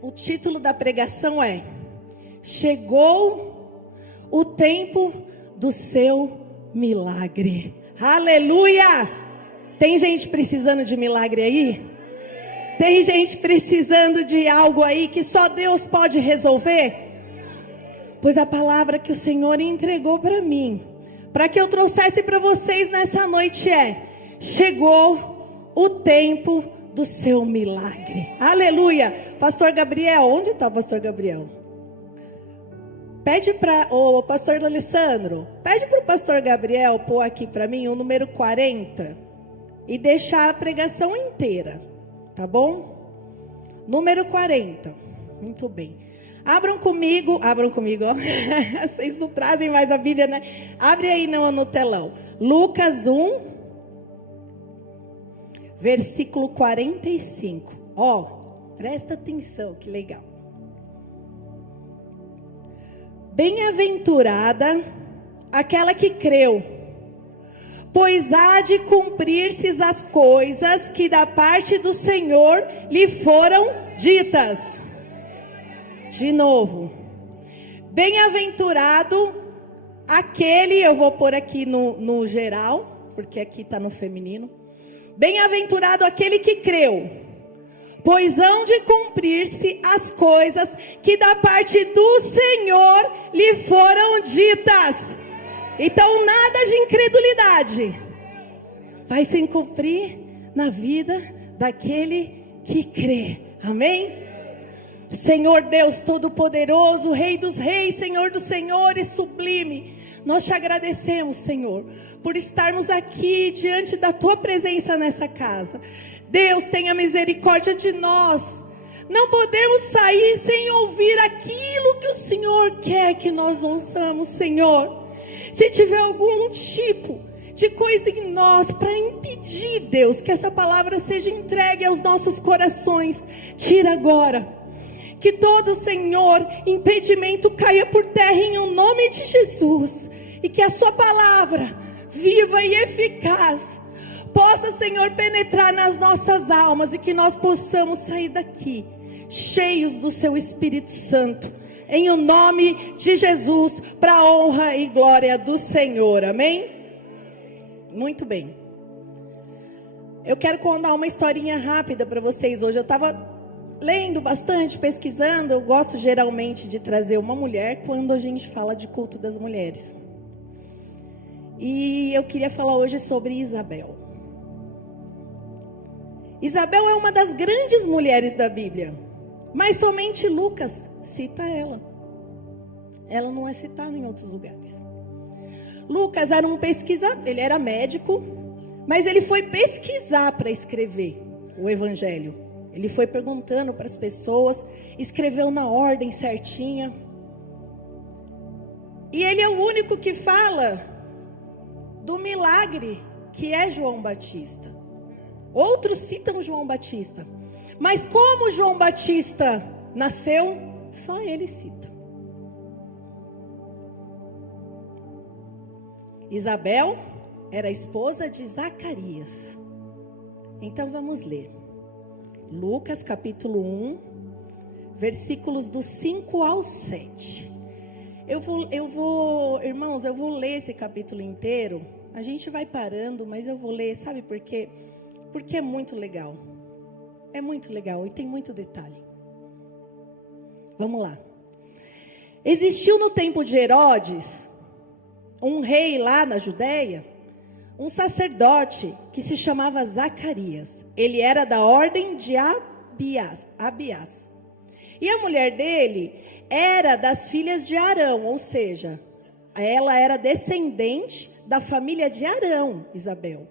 O título da pregação é: Chegou o tempo do seu milagre. Aleluia! Tem gente precisando de milagre aí? Tem gente precisando de algo aí que só Deus pode resolver? Pois a palavra que o Senhor entregou para mim, para que eu trouxesse para vocês nessa noite é: chegou o tempo do seu milagre. Aleluia! Pastor Gabriel, onde está o Pastor Gabriel? Pede para o Pastor Alessandro, pede para o Pastor Gabriel pôr aqui para mim o número 40 e deixar a pregação inteira, tá bom? Número 40, muito bem. Abram comigo, ó. Vocês não trazem mais a Bíblia, né? Abre aí no telão. Lucas 1, versículo 45. Ó, presta atenção, que legal. Bem-aventurada aquela que creu, pois há de cumprir-se as coisas que da parte do Senhor lhe foram ditas. De novo. Bem-aventurado aquele, eu vou pôr aqui no geral, porque aqui está no feminino. Bem-aventurado aquele que creu, pois hão de cumprir-se as coisas que da parte do Senhor lhe foram ditas. Então nada de incredulidade vai se cumprir na vida daquele que crê. Amém? Senhor Deus Todo-Poderoso, Rei dos Reis, Senhor dos Senhores, sublime, nós te agradecemos, Senhor, por estarmos aqui diante da tua presença nessa casa. Deus, tenha misericórdia de nós. Não podemos sair sem ouvir aquilo que o Senhor quer que nós ouçamos, Senhor. Se tiver algum tipo de coisa em nós para impedir, Deus, que essa palavra seja entregue aos nossos corações, tira agora. Que todo, Senhor, impedimento caia por terra em o nome de Jesus. E que a sua palavra, viva e eficaz, possa, Senhor, penetrar nas nossas almas. E que nós possamos sair daqui, cheios do seu Espírito Santo. Em o nome de Jesus, para a honra e glória do Senhor. Amém? Muito bem. Eu quero contar uma historinha rápida para vocês hoje. Eu estava lendo bastante, pesquisando. Eu gosto geralmente de trazer uma mulher quando a gente fala de culto das mulheres. E eu queria falar hoje sobre Isabel. Isabel é uma das grandes mulheres da Bíblia, mas somente Lucas cita ela. Ela não é citada em outros lugares. Lucas era um pesquisador, ele era médico, mas ele foi pesquisar para escrever o Evangelho. Ele foi perguntando para as pessoas, escreveu na ordem certinha. E ele é o único que fala do milagre que é João Batista. Outros citam João Batista, mas como João Batista nasceu, só ele cita. Isabel era esposa de Zacarias. Então vamos ler. Lucas capítulo 1, versículos do 5 ao 7. Irmãos, eu vou ler esse capítulo inteiro. A gente vai parando, mas eu vou ler, sabe por quê? Porque é muito legal. É muito legal e tem muito detalhe. Vamos lá. Existiu no tempo de Herodes, um rei lá na Judéia, um sacerdote que se chamava Zacarias. Ele era da ordem de Abiás. E a mulher dele era das filhas de Arão, ou seja, ela era descendente da família de Arão, Isabel.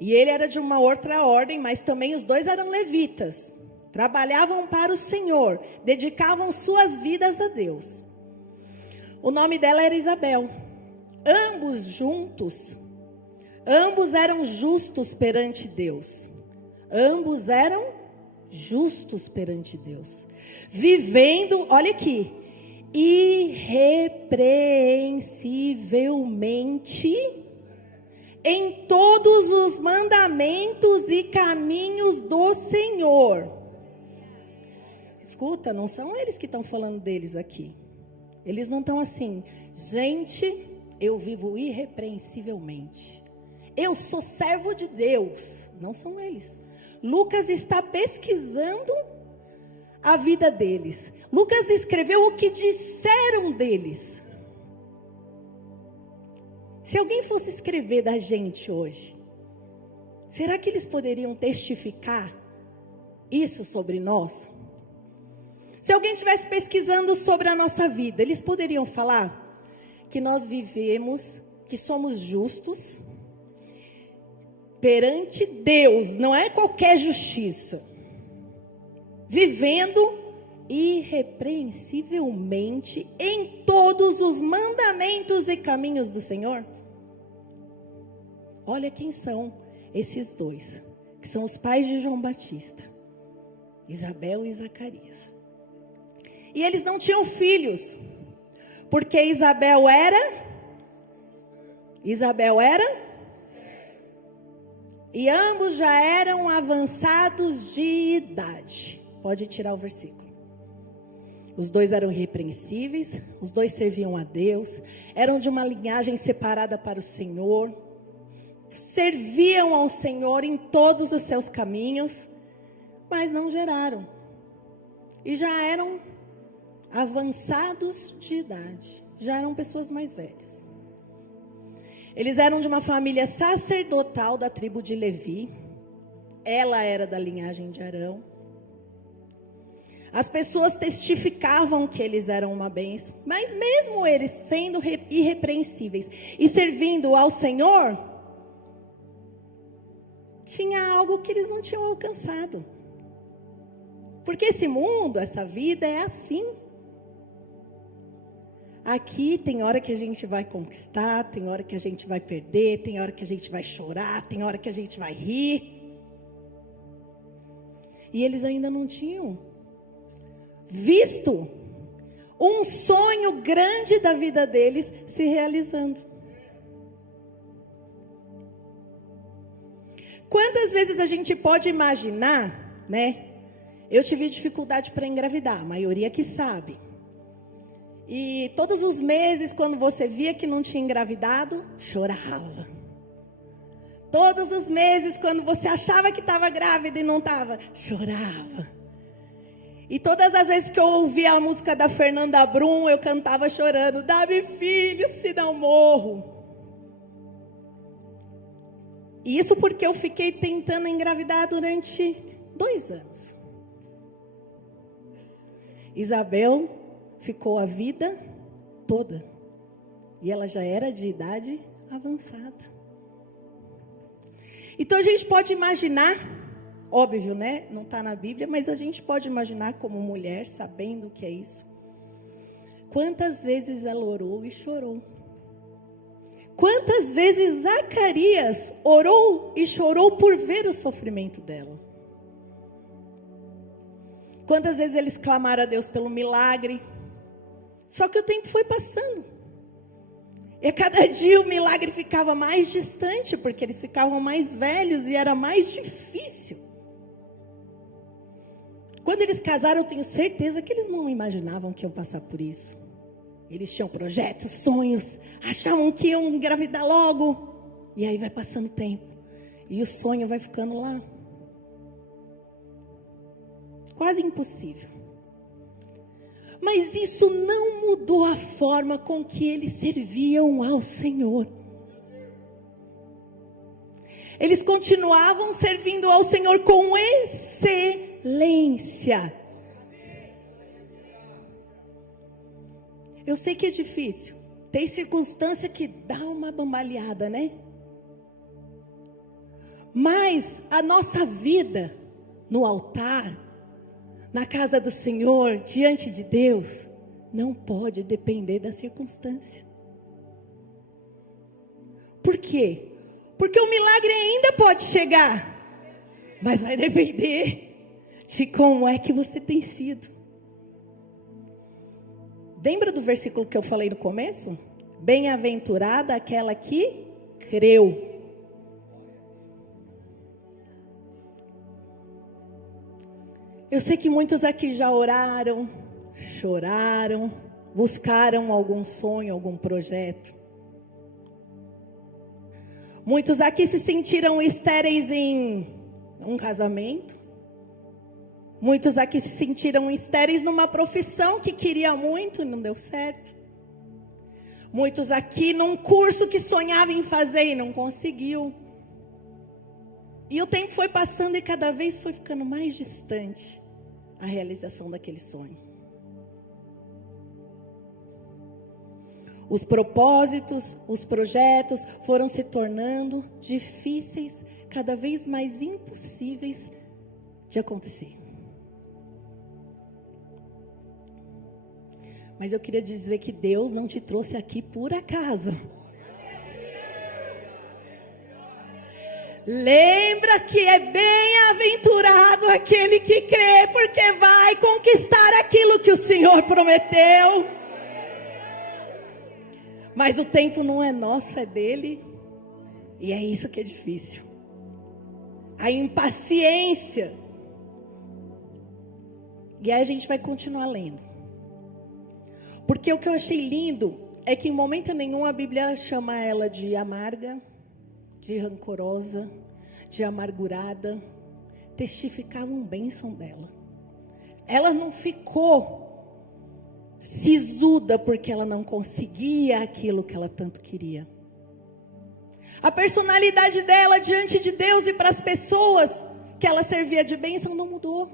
E ele era de uma outra ordem, mas também os dois eram levitas. Trabalhavam para o Senhor, dedicavam suas vidas a Deus. O nome dela era Isabel. Ambos eram justos perante Deus. Ambos eram justos perante Deus. Vivendo, olha aqui, irrepreensivelmente em todos os mandamentos e caminhos do Senhor. escuta, não são eles que estão falando deles aqui. Eles não estão assim, gente, eu vivo irrepreensivelmente. Eu sou servo de Deus. Não são eles. Lucas está pesquisando a vida deles. Lucas escreveu o que disseram deles. Se alguém fosse escrever da gente hoje, será que eles poderiam testificar isso sobre nós? Se alguém estivesse pesquisando sobre a nossa vida, eles poderiam falar que nós vivemos, que somos justos perante Deus, não é qualquer justiça, vivendo irrepreensivelmente em todos os mandamentos e caminhos do Senhor. Olha quem são esses dois, que são os pais de João Batista, Isabel e Zacarias. E eles não tinham filhos, porque Isabel era, e ambos já eram avançados de idade. Pode tirar o versículo. Os dois eram irrepreensíveis, os dois serviam a Deus, eram de uma linhagem separada para o Senhor, serviam ao Senhor em todos os seus caminhos, mas não geraram. E já eram avançados de idade, já eram pessoas mais velhas. Eles eram de uma família sacerdotal da tribo de Levi. Ela era da linhagem de Arão. As pessoas testificavam que eles eram uma bênção, mas mesmo eles sendo irrepreensíveis e servindo ao Senhor, tinha algo que eles não tinham alcançado. Porque esse mundo, essa vida é assim. Aqui tem hora que a gente vai conquistar, tem hora que a gente vai perder, tem hora que a gente vai chorar, tem hora que a gente vai rir. E eles ainda não tinham visto um sonho grande da vida deles se realizando. Quantas vezes a gente pode imaginar, né? Eu tive dificuldade para engravidar, a maioria que sabe. E todos os meses, quando você via que não tinha engravidado, chorava. Todos os meses, quando você achava que estava grávida e não estava, chorava. E todas as vezes que eu ouvia a música da Fernanda Brum, eu cantava chorando: dá-me filho, se não morro. E isso porque eu fiquei tentando engravidar durante 2 anos. Isabel ficou a vida toda. E ela já era de idade avançada. Então a gente pode imaginar, óbvio, né? Não está na Bíblia, mas a gente pode imaginar como mulher, sabendo o que é isso. Quantas vezes ela orou e chorou. Quantas vezes Zacarias orou e chorou por ver o sofrimento dela. Quantas vezes eles clamaram a Deus pelo milagre. Só que o tempo foi passando. E a cada dia o milagre ficava mais distante, porque eles ficavam mais velhos e era mais difícil. Quando eles casaram, eu tenho certeza que eles não imaginavam que iam passar por isso. Eles tinham projetos, sonhos, achavam que iam engravidar logo. E aí vai passando o tempo. E o sonho vai ficando lá. Quase impossível. Mas isso não mudou a forma com que eles serviam ao Senhor. Eles continuavam servindo ao Senhor com excelência. Eu sei que é difícil. Tem circunstância que dá uma bambalhada, né? Mas a nossa vida no altar, na casa do Senhor, diante de Deus, não pode depender da circunstância. Por quê? Porque o milagre ainda pode chegar, mas vai depender de como é que você tem sido. Lembra do versículo que eu falei no começo? Bem-aventurada aquela que creu. Eu sei que muitos aqui já oraram, choraram, buscaram algum sonho, algum projeto. Muitos aqui se sentiram estéreis em um casamento. Muitos aqui se sentiram estéreis numa profissão que queria muito e não deu certo. Muitos aqui num curso que sonhava em fazer e não conseguiu. E o tempo foi passando e cada vez foi ficando mais distante a realização daquele sonho. Os propósitos, os projetos foram se tornando difíceis, cada vez mais impossíveis de acontecer. Mas eu queria dizer que Deus não te trouxe aqui por acaso. Lembra que é bem-aventurado aquele que crê, porque vai conquistar aquilo que o Senhor prometeu. Mas o tempo não é nosso, é dele. E é isso que é difícil. A impaciência. E aí a gente vai continuar lendo. Porque o que eu achei lindo é que em momento nenhum a Bíblia chama ela de amarga, de rancorosa, de amargurada. Testificavam bênção dela. Ela não ficou sisuda porque ela não conseguia aquilo que ela tanto queria. A personalidade dela diante de Deus e para as pessoas que ela servia de bênção não mudou.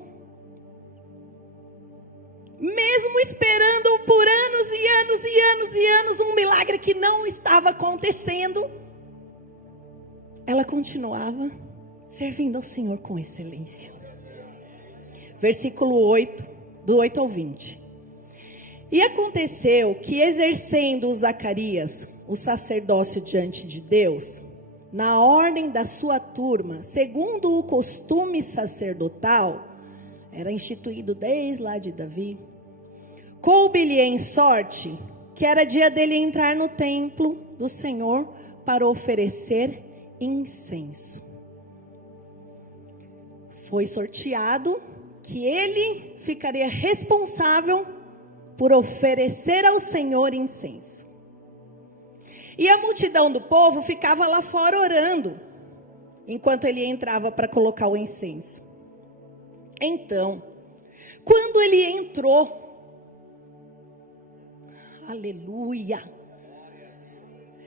Mesmo esperando por anos e anos e anos e anos um milagre que não estava acontecendo, ela continuava servindo ao Senhor com excelência. Versículo 8, do 8 ao 20. E aconteceu que, exercendo Zacarias o sacerdócio diante de Deus, na ordem da sua turma, segundo o costume sacerdotal, era instituído desde lá de Davi, coube-lhe em sorte que era dia dele entrar no templo do Senhor para oferecer incenso. Foi sorteado que ele ficaria responsável por oferecer ao Senhor incenso. E a multidão do povo ficava lá fora orando, enquanto ele entrava para colocar o incenso. Então, quando ele entrou, aleluia,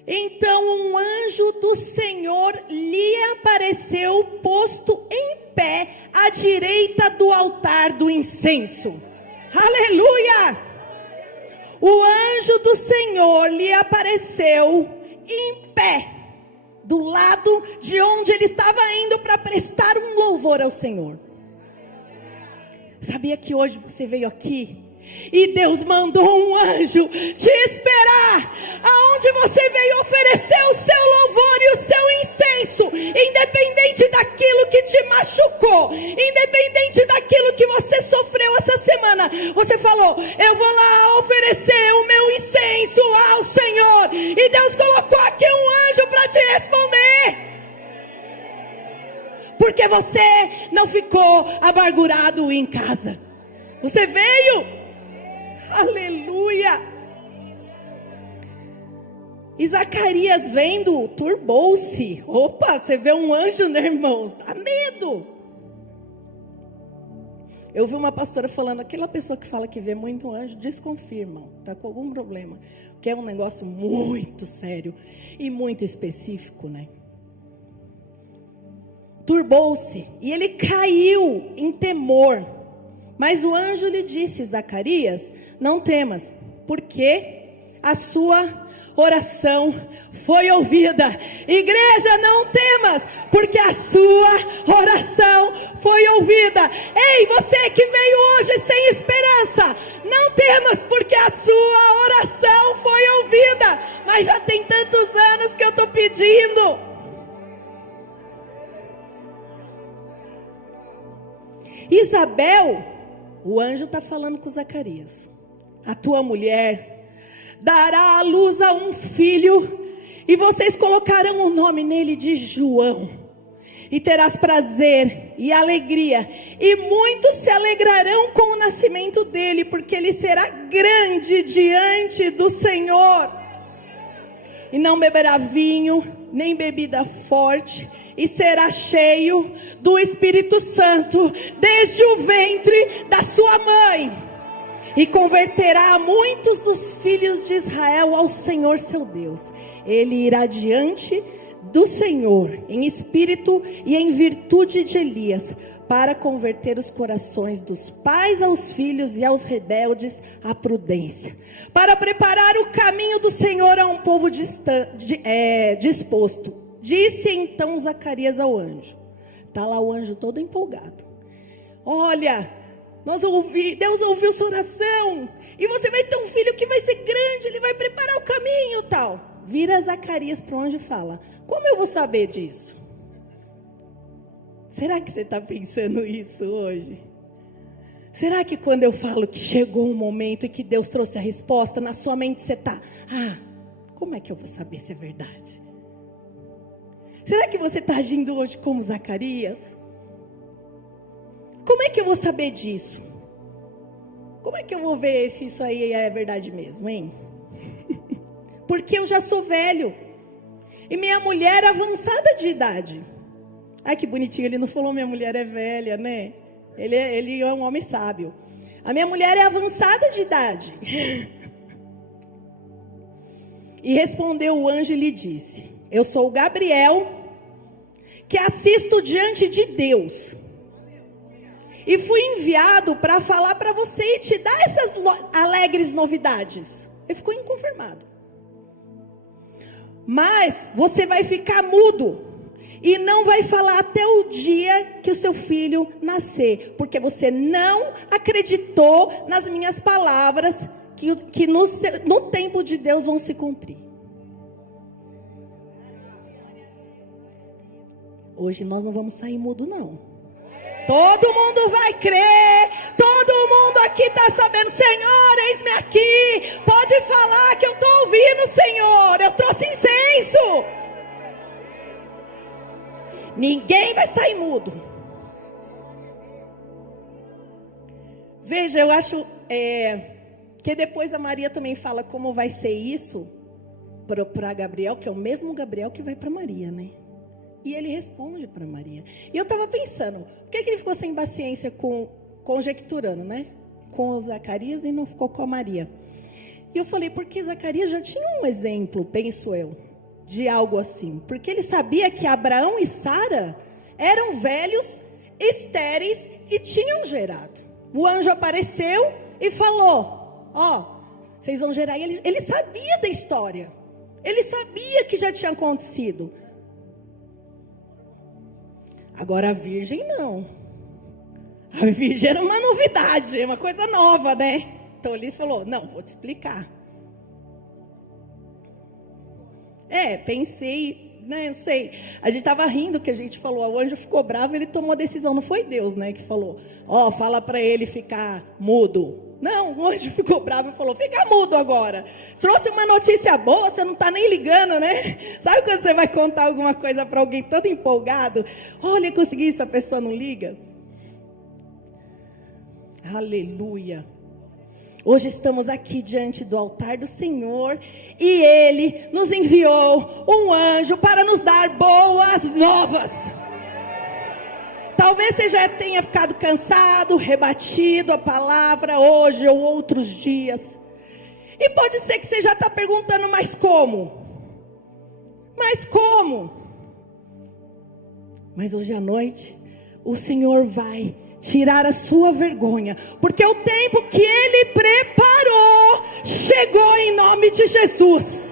então um anjo do Senhor lhe apareceu posto em pé à direita do altar do incenso. Aleluia! O anjo do Senhor lhe apareceu em pé, do lado de onde ele estava indo para prestar um louvor ao Senhor. Sabia que hoje você veio aqui e Deus mandou um anjo te esperar aonde você veio oferecer o seu louvor e o seu incenso, independente daquilo que te machucou, independente daquilo que você sofreu essa semana. Você falou: eu vou lá oferecer o meu incenso ao Senhor, e Deus colocou aqui um anjo para te responder. Porque você não ficou amargurado em casa, você veio. Aleluia. E Zacarias vendo, turbou-se. Opa, você vê um anjo, né, irmãos? Dá medo. Eu vi uma pastora falando, aquela pessoa que fala que vê muito anjo, desconfirma, está com algum problema. Que é um negócio muito sério e muito específico, né? Turbou-se e ele caiu em temor. Mas o anjo lhe disse: Zacarias, não temas, porque a sua oração foi ouvida. Igreja, não temas, porque a sua oração foi ouvida. Ei, você que veio hoje sem esperança, não temas, porque a sua oração foi ouvida. Mas já tem tantos anos que eu estou pedindo. Isabel, o anjo está falando com Zacarias, a tua mulher dará à luz a um filho, e vocês colocarão o nome nele de João, e terás prazer e alegria, e muitos se alegrarão com o nascimento dele, porque ele será grande diante do Senhor. E não beberá vinho, nem bebida forte, e será cheio do Espírito Santo, desde o ventre da sua mãe. E converterá muitos dos filhos de Israel ao Senhor seu Deus. Ele irá diante do Senhor, em espírito e em virtude de Elias, para converter os corações dos pais aos filhos e aos rebeldes à prudência, para preparar o caminho do Senhor a um povo disposto. Disse então Zacarias ao anjo. Está lá o anjo todo empolgado. Olha, Deus ouviu sua oração, e você vai ter um filho que vai ser grande, ele vai preparar o caminho, tal. Vira Zacarias para o anjo e fala: como eu vou saber disso? Será que você está pensando isso hoje? Será que quando eu falo que chegou um momento e que Deus trouxe a resposta, na sua mente você está: como é que eu vou saber se é verdade? Será que você está agindo hoje como Zacarias? Como é que eu vou saber disso? Como é que eu vou ver se isso aí é verdade mesmo, hein? Porque eu já sou velho. E minha mulher é avançada de idade. Ai, que bonitinho, ele não falou minha mulher é velha, né? Ele é um homem sábio. A minha mulher é avançada de idade. E respondeu o anjo e lhe disse: eu sou o Gabriel, que assisto diante de Deus. E fui enviado para falar para você e te dar essas alegres novidades. Ele ficou inconformado. Mas você vai ficar mudo e não vai falar até o dia que o seu filho nascer, porque você não acreditou nas minhas palavras que no tempo de Deus vão se cumprir. Hoje nós não vamos sair mudo, não. Todo mundo vai crer. Todo mundo aqui está sabendo: Senhor, eis-me aqui. Pode falar que eu estou ouvindo, Senhor. Eu trouxe incenso. Ninguém vai sair mudo. Veja, eu acho que depois a Maria também fala como vai ser isso para Gabriel, que é o mesmo Gabriel que vai para Maria, né? E ele responde para Maria. E eu estava pensando, por que ele ficou sem paciência conjecturando, né? Com o Zacarias e não ficou com a Maria? E eu falei, porque Zacarias já tinha um exemplo, penso eu, de algo assim. Porque ele sabia que Abraão e Sara eram velhos, estéreis e tinham gerado. O anjo apareceu e falou: vocês vão gerar. E ele sabia da história. Ele sabia que já tinha acontecido. Agora a virgem não. A virgem era uma novidade, uma coisa nova, né? Então ele falou: não, vou te explicar. Pensei, né? Não sei. A gente estava rindo que a gente falou, o anjo ficou bravo, ele tomou a decisão. Não foi Deus, né, que falou: fala para ele ficar mudo. Não, o anjo ficou bravo e falou: fica mudo agora. Trouxe uma notícia boa, você não está nem ligando, né? Sabe quando você vai contar alguma coisa para alguém todo empolgado? Olha, consegui isso, a pessoa não liga. Aleluia. Hoje estamos aqui diante do altar do Senhor e Ele nos enviou um anjo para nos dar boas novas. Talvez você já tenha ficado cansado, rebatido a palavra hoje ou outros dias. E pode ser que você já está perguntando: mas como? Mas como? Mas hoje à noite o Senhor vai tirar a sua vergonha, porque o tempo que Ele preparou chegou em nome de Jesus.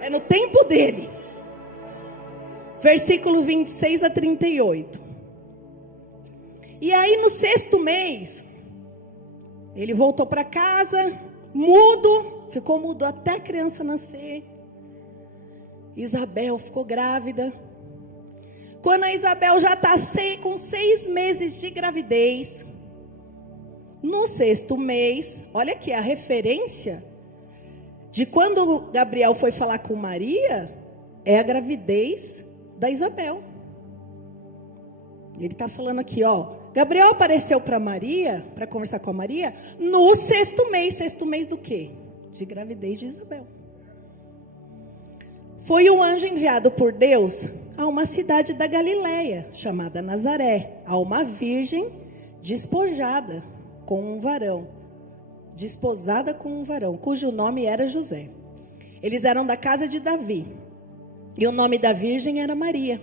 É no tempo dele. Versículo 26 a 38. E aí no 6º mês, ele voltou para casa, mudo, ficou mudo até a criança nascer. Isabel ficou grávida. Quando a Isabel já está com 6 meses de gravidez, no 6º mês, olha aqui a referência de quando Gabriel foi falar com Maria, é a gravidez da Isabel. Ele está falando aqui, ó. Gabriel apareceu para Maria, para conversar com a Maria, no 6º mês. 6º mês do quê? De gravidez de Isabel. Foi um anjo enviado por Deus a uma cidade da Galileia, chamada Nazaré, a uma virgem desposada com um varão, cujo nome era José. Eles eram da casa de Davi, e o nome da virgem era Maria.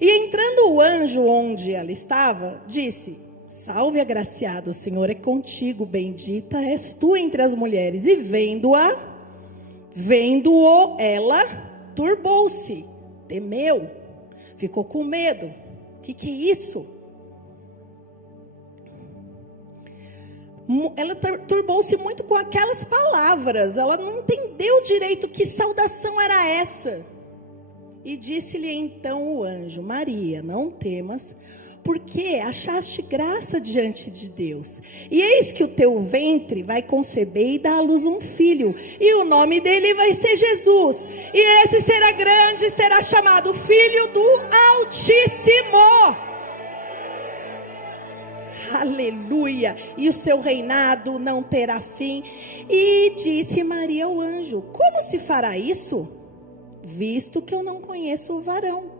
E entrando o anjo onde ela estava, disse: salve, agraciada, o Senhor é contigo, bendita és tu entre as mulheres. E vendo-o, ela turbou-se, temeu, ficou com medo. O que é isso? Ela turbou-se muito com aquelas palavras. Ela não entendeu direito que saudação era essa. E disse-lhe então o anjo: Maria, não temas, porque achaste graça diante de Deus. E eis que o teu ventre vai conceber e dar à luz um filho, e o nome dele vai ser Jesus. E esse será grande, será chamado Filho do Altíssimo. Aleluia. E o seu reinado não terá fim. E disse Maria ao anjo: como se fará isso, visto que eu não conheço o varão?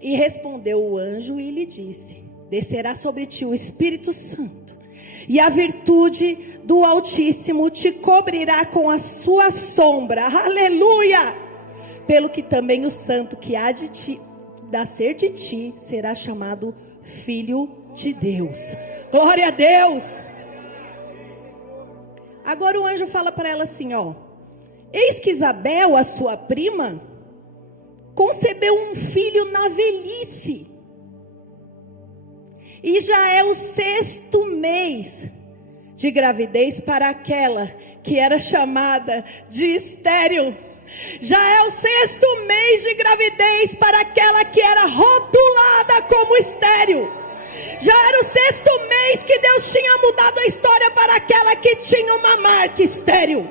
E respondeu o anjo e lhe disse: descerá sobre ti o Espírito Santo, e a virtude do Altíssimo te cobrirá com a sua sombra. Aleluia! Pelo que também o santo que há de nascer de ti será chamado Filho de Deus. Glória a Deus! Agora o anjo fala para ela assim, ó: eis que Isabel, a sua prima, concebeu um filho na velhice, e já é o 6º mês de gravidez para aquela que era chamada de estéril. Já é o 6º mês de gravidez para aquela que era rotulada como estéril. Já era o 6º mês que Deus tinha mudado a história para aquela que tinha uma marca estéril.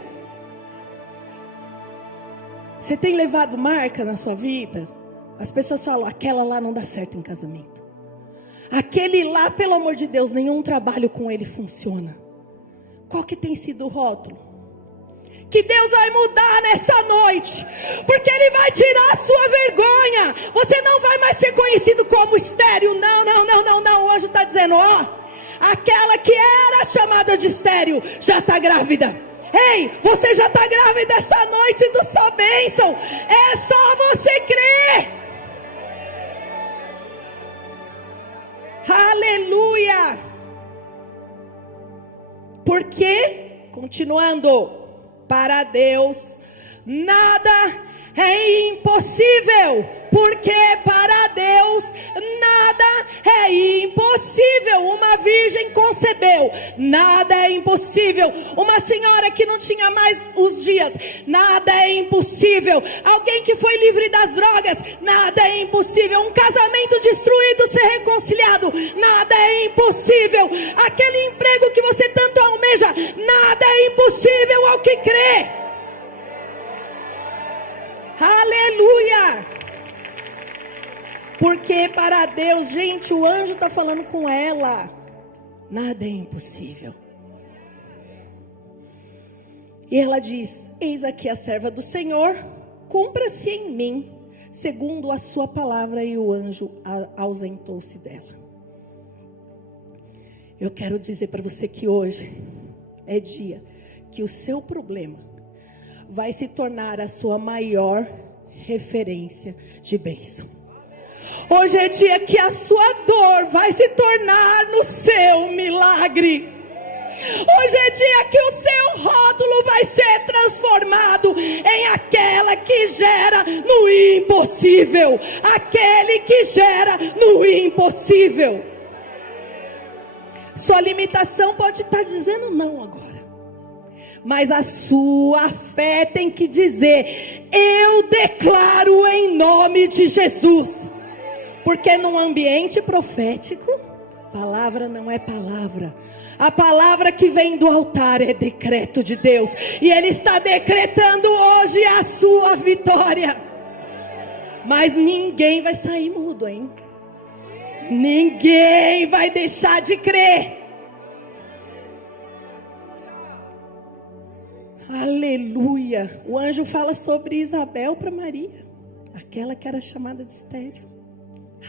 Você tem levado marca na sua vida? As pessoas falam: aquela lá não dá certo em casamento. Aquele lá, pelo amor de Deus, nenhum trabalho com ele funciona. Qual que tem sido o rótulo? Que Deus vai mudar nessa noite, porque Ele vai tirar a sua vergonha. Você não vai mais ser conhecido como estéril. Não. O anjo está dizendo: ó, aquela que era chamada de estéril já está grávida. Ei, você já está grávida essa noite da sua bênção. É só você crer. Aleluia. Porque, continuando, para Deus nada é impossível. Porque para Deus nada é impossível. Uma virgem concebeu, nada é impossível. Uma senhora que não tinha mais os dias, nada é impossível. Alguém que foi livre das drogas, nada é impossível. Um casamento destruído ser reconciliado, nada é impossível. Aquele emprego que você tanto almeja, nada é impossível ao que crê. Aleluia. Porque para Deus, gente, o anjo está falando com ela, nada é impossível. E ela diz: eis aqui a serva do Senhor, cumpra-se em mim segundo a sua palavra. E o anjo ausentou-se dela. Eu quero dizer para você que hoje é dia que o seu problema vai se tornar a sua maior referência de bênção. Hoje é dia que a sua dor vai se tornar no seu milagre. Hoje é dia que o seu rótulo vai ser transformado em aquela que gera no impossível. Aquele que gera no impossível. Sua limitação pode estar dizendo não agora, mas a sua fé tem que dizer: eu declaro em nome de Jesus. Porque num ambiente profético, palavra não é palavra. A palavra que vem do altar é decreto de Deus. E Ele está decretando hoje a sua vitória. Mas ninguém vai sair mudo, hein? Ninguém vai deixar de crer. Aleluia. O anjo fala sobre Isabel para Maria, aquela que era chamada de estéril.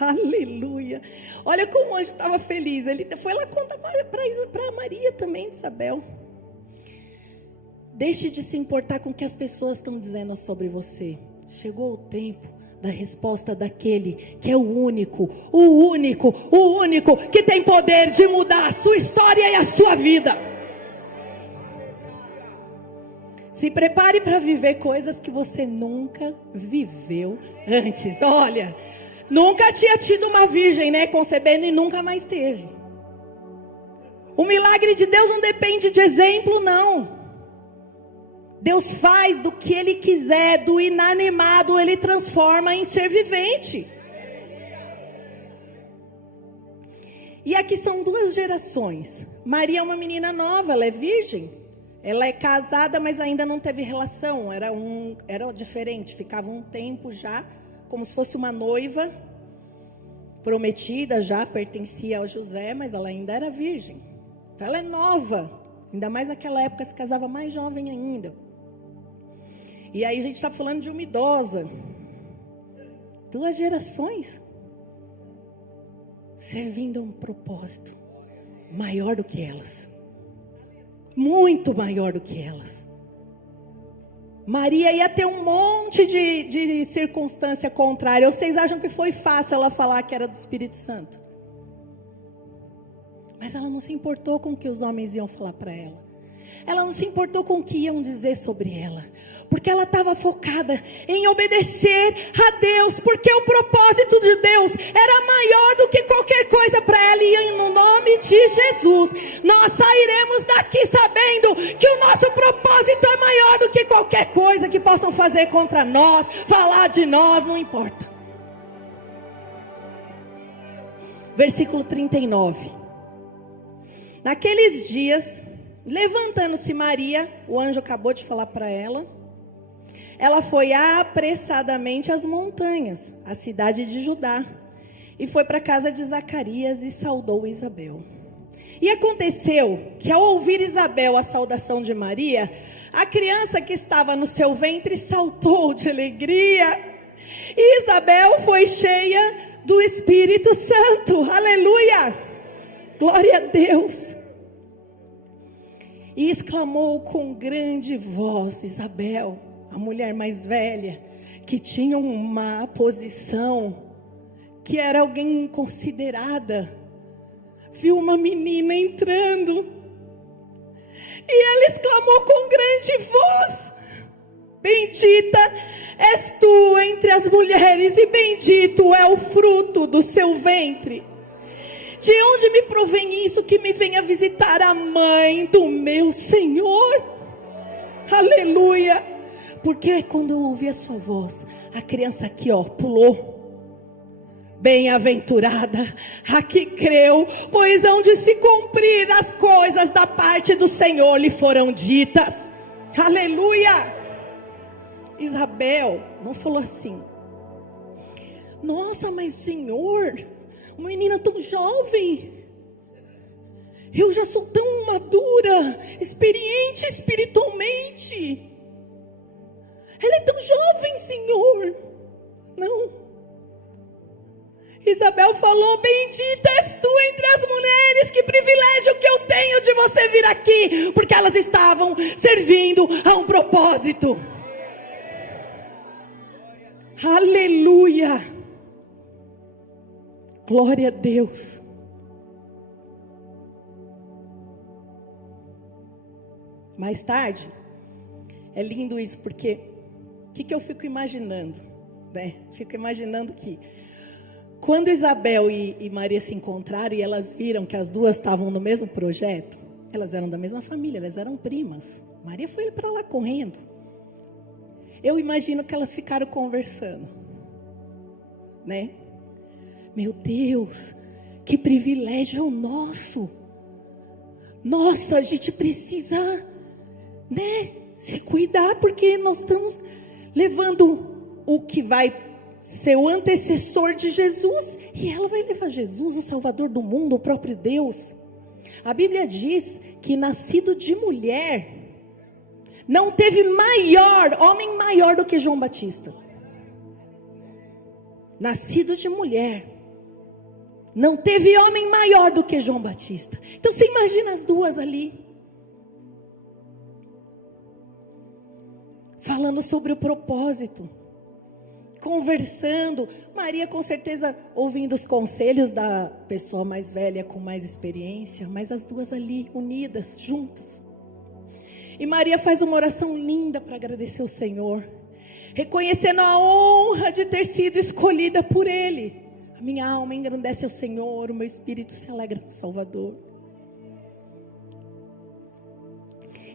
Aleluia. Olha como o anjo estava feliz. Ele foi lá contar para Maria também, de Isabel. Deixe de se importar com o que as pessoas estão dizendo sobre você. Chegou o tempo da resposta daquele que é o único que tem poder de mudar a sua história e a sua vida. Se prepare para viver coisas que você nunca viveu antes. Olha, nunca tinha tido uma virgem, né, concebendo e nunca mais teve. O milagre de Deus não depende de exemplo, não. Deus faz do que Ele quiser, do inanimado Ele transforma em ser vivente. E aqui são duas gerações. Maria é uma menina nova, ela é virgem. Ela é casada, mas ainda não teve relação. Era diferente, ficava um tempo já, como se fosse uma noiva prometida, já pertencia ao José, mas ela ainda era virgem. Então ela é nova, ainda mais naquela época se casava mais jovem ainda. E aí a gente está falando de uma idosa. 2 gerações servindo a um propósito maior do que elas. Muito maior do que elas. Maria ia ter um monte de circunstância contrária. Ou vocês acham que foi fácil ela falar que era do Espírito Santo? Mas ela não se importou com o que os homens iam falar para ela. Ela não se importou com o que iam dizer sobre ela, porque ela estava focada em obedecer a Deus, porque o propósito de Deus era maior do que qualquer coisa para ela. E no nome de Jesus, nós sairemos daqui sabendo que o nosso propósito é maior do que qualquer coisa que possam fazer contra nós, falar de nós, não importa. Versículo 39. Naqueles dias, levantando-se Maria, o anjo acabou de falar para ela, ela foi apressadamente às montanhas, à cidade de Judá, e foi para a casa de Zacarias e saudou Isabel. E aconteceu que ao ouvir Isabel a saudação de Maria, a criança que estava no seu ventre saltou de alegria, e Isabel foi cheia do Espírito Santo. Aleluia! Glória a Deus! E exclamou com grande voz, Isabel, a mulher mais velha, que tinha uma posição, que era alguém considerada, viu uma menina entrando, e ela exclamou com grande voz, bendita és tu entre as mulheres, e bendito é o fruto do seu ventre. De onde me provém isso que me venha visitar a mãe do meu Senhor? Aleluia! Porque quando eu ouvi a sua voz, a criança aqui pulou. Bem-aventurada a que creu, pois hão de se cumprir as coisas da parte do Senhor lhe foram ditas. Aleluia! Isabel não falou assim: nossa, mas Senhor, uma menina tão jovem, eu já sou tão madura, experiente espiritualmente, ela é tão jovem, Senhor. Não. Isabel falou: bendita és tu entre as mulheres, que privilégio que eu tenho de você vir aqui, porque elas estavam servindo a um propósito. Aleluia. Glória a Deus. Mais tarde, é lindo isso, porque o que eu fico imaginando, né? Fico imaginando que quando Isabel e Maria se encontraram e elas viram que as duas estavam no mesmo projeto, elas eram da mesma família, elas eram primas. Maria foi para lá correndo. Eu imagino que elas ficaram conversando, né? Meu Deus, que privilégio é o nosso. Nossa, a gente precisa, né, se cuidar, porque nós estamos levando o que vai ser o antecessor de Jesus. E ela vai levar Jesus, o Salvador do mundo, o próprio Deus. A Bíblia diz que nascido de mulher, não teve homem maior do que João Batista. Nascido de mulher, não teve homem maior do que João Batista. Então você imagina as duas ali, falando sobre o propósito, conversando. Maria com certeza ouvindo os conselhos da pessoa mais velha com mais experiência, mas as duas ali unidas, juntas. E Maria faz uma oração linda para agradecer o Senhor, reconhecendo a honra de ter sido escolhida por Ele. A minha alma engrandece ao Senhor, o meu espírito se alegra no Salvador.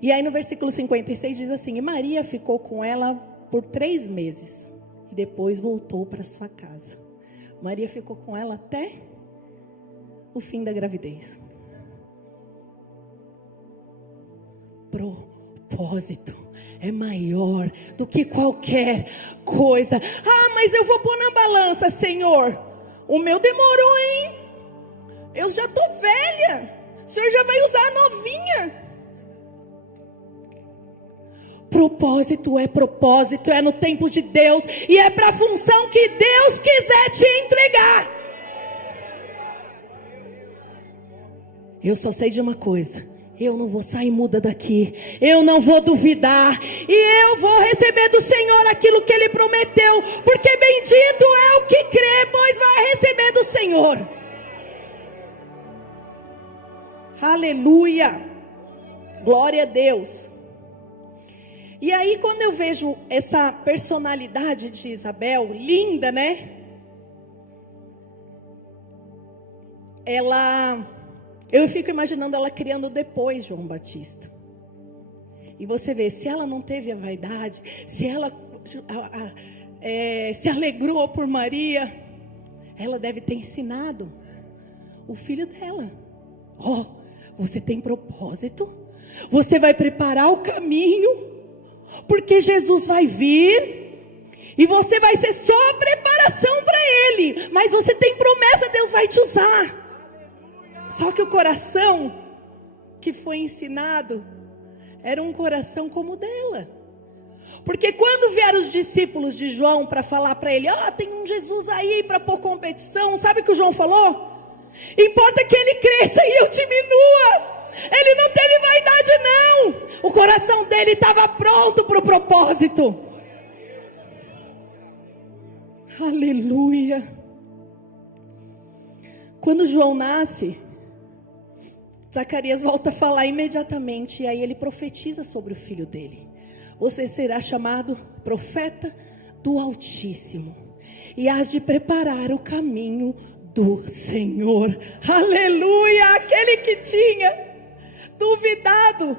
E aí no versículo 56 diz assim: e Maria ficou com ela por 3 meses, e depois voltou para sua casa. Maria ficou com ela até o fim da gravidez. Propósito é maior do que qualquer coisa. Ah, mas eu vou pôr na balança, Senhor. O meu demorou, hein? Eu já estou velha. O Senhor já vai usar a novinha. Propósito é no tempo de Deus, e é para a função que Deus quiser te entregar. Eu só sei de uma coisa: eu não vou sair muda daqui, eu não vou duvidar, e eu vou receber do Senhor aquilo que Ele prometeu, porque bendito é o que crê, pois vai receber do Senhor. Aleluia, glória a Deus. E aí quando eu vejo essa personalidade de Isabel, linda, né? Eu fico imaginando ela criando depois João Batista. E você vê, se ela não teve a vaidade, se ela se alegrou por Maria, ela deve ter ensinado o filho dela. Você tem propósito, você vai preparar o caminho, porque Jesus vai vir, e você vai ser só preparação para Ele, mas você tem promessa, Deus vai te usar. Só que o coração que foi ensinado era um coração como o dela. Porque quando vieram os discípulos de João para falar para ele: tem um Jesus aí para pôr competição, sabe o que o João falou? Importa que ele cresça e eu diminua. Ele não teve vaidade não. O coração dele estava pronto para o propósito. Aleluia. Quando João nasce, Zacarias volta a falar imediatamente, e aí ele profetiza sobre o filho dele: você será chamado profeta do Altíssimo, e hás de preparar o caminho do Senhor. Aleluia. Aquele que tinha duvidado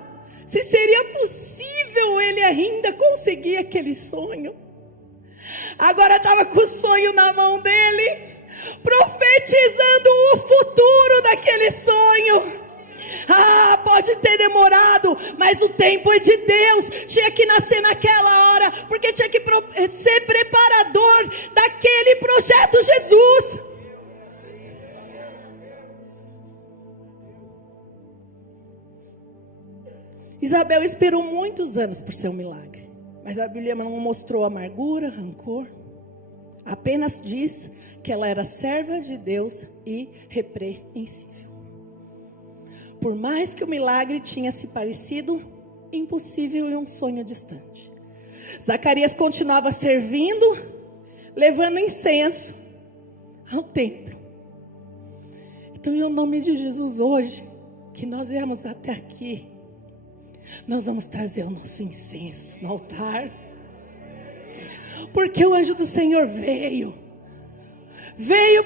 se seria possível ele ainda conseguir aquele sonho, agora estava com o sonho na mão dele, profetizando o futuro daquele sonho. Pode ter demorado, mas o tempo é de Deus. Tinha que nascer naquela hora, porque tinha que ser preparador daquele projeto Jesus. Isabel esperou muitos anos por seu milagre, mas a Bíblia não mostrou amargura, rancor. Apenas diz que ela era serva de Deus e repreensível. Por mais que o milagre tinha se parecido impossível e um sonho distante, Zacarias continuava servindo, levando incenso ao templo. Então, em nome de Jesus, hoje que nós viemos até aqui, nós vamos trazer o nosso incenso no altar, porque o anjo do Senhor veio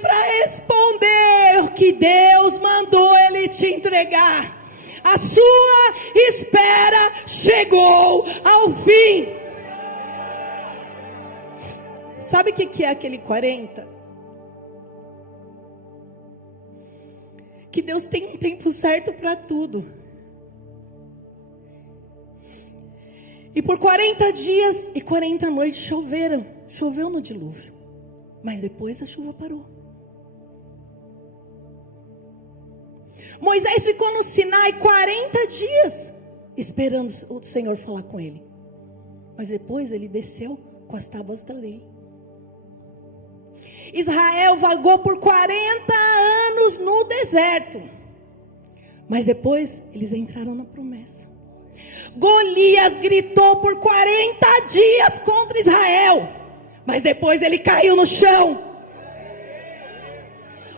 para responder o que Deus mandou ele te entregar. A sua espera chegou ao fim. Sabe o que é aquele 40? Que Deus tem um tempo certo para tudo. E por 40 dias e 40 noites choveu no dilúvio. Mas depois a chuva parou. Moisés ficou no Sinai 40 dias, esperando o Senhor falar com ele. Mas depois ele desceu com as tábuas da lei. Israel vagou por 40 anos no deserto. Mas depois eles entraram na promessa. Golias gritou por 40 dias contra Israel. Mas depois ele caiu no chão.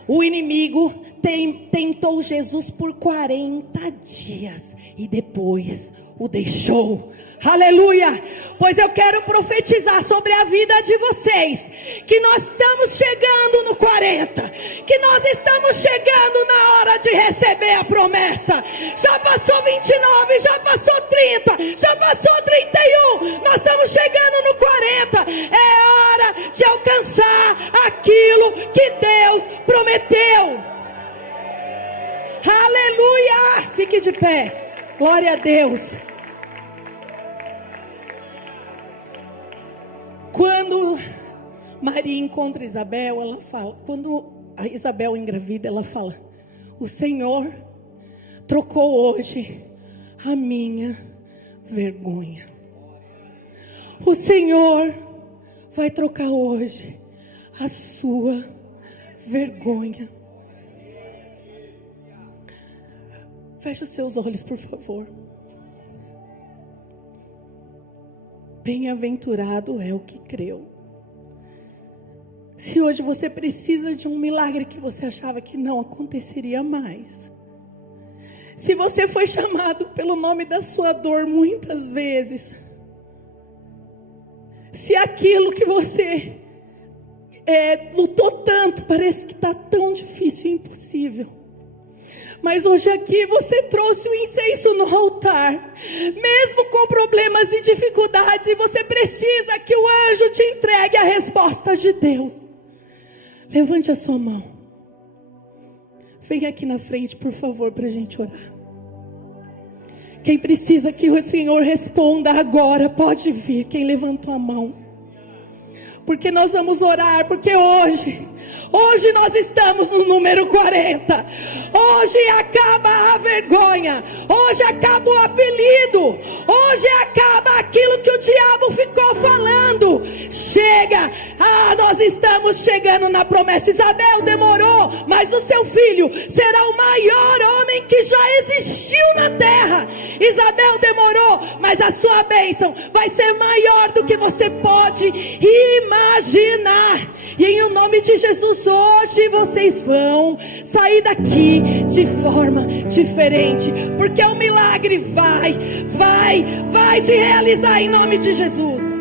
O inimigo tentou Jesus por 40 dias. E depois o deixou. Aleluia. Pois eu quero profetizar sobre a vida de vocês, que nós estamos chegando no 40, que nós estamos chegando na hora de receber a promessa. Já passou 29, já passou 30, já passou 31, nós estamos chegando no 40. É hora de alcançar aquilo que Deus prometeu. Aleluia. Fique de pé. Glória a Deus. Quando Maria encontra Isabel, ela fala, quando a Isabel engravida, ela fala: o Senhor trocou hoje a minha vergonha. O Senhor vai trocar hoje a sua vergonha. Feche os seus olhos, por favor. Bem-aventurado é o que creu. Se hoje você precisa de um milagre que você achava que não aconteceria mais, se você foi chamado pelo nome da sua dor muitas vezes, se aquilo que você lutou tanto parece que está tão difícil e impossível, mas hoje aqui você trouxe o incenso no altar, mesmo com problemas e dificuldades, e você precisa que o anjo te entregue a resposta de Deus. Levante a sua mão. Venha aqui na frente, por favor, para a gente orar. Quem precisa que o Senhor responda agora, pode vir. Quem levantou a mão. Porque nós vamos orar, porque hoje nós estamos no número 40, hoje acaba a vergonha, hoje acaba o apelido, hoje acaba aquilo que o diabo ficou falando, chega, nós estamos chegando na promessa. Isabel demorou, mas o seu filho será o maior homem que já existiu na terra. Isabel demorou, mas a sua bênção vai ser maior do que você pode imaginar. E em nome de Jesus, hoje vocês vão sair daqui de forma diferente, porque o milagre vai se realizar em nome de Jesus.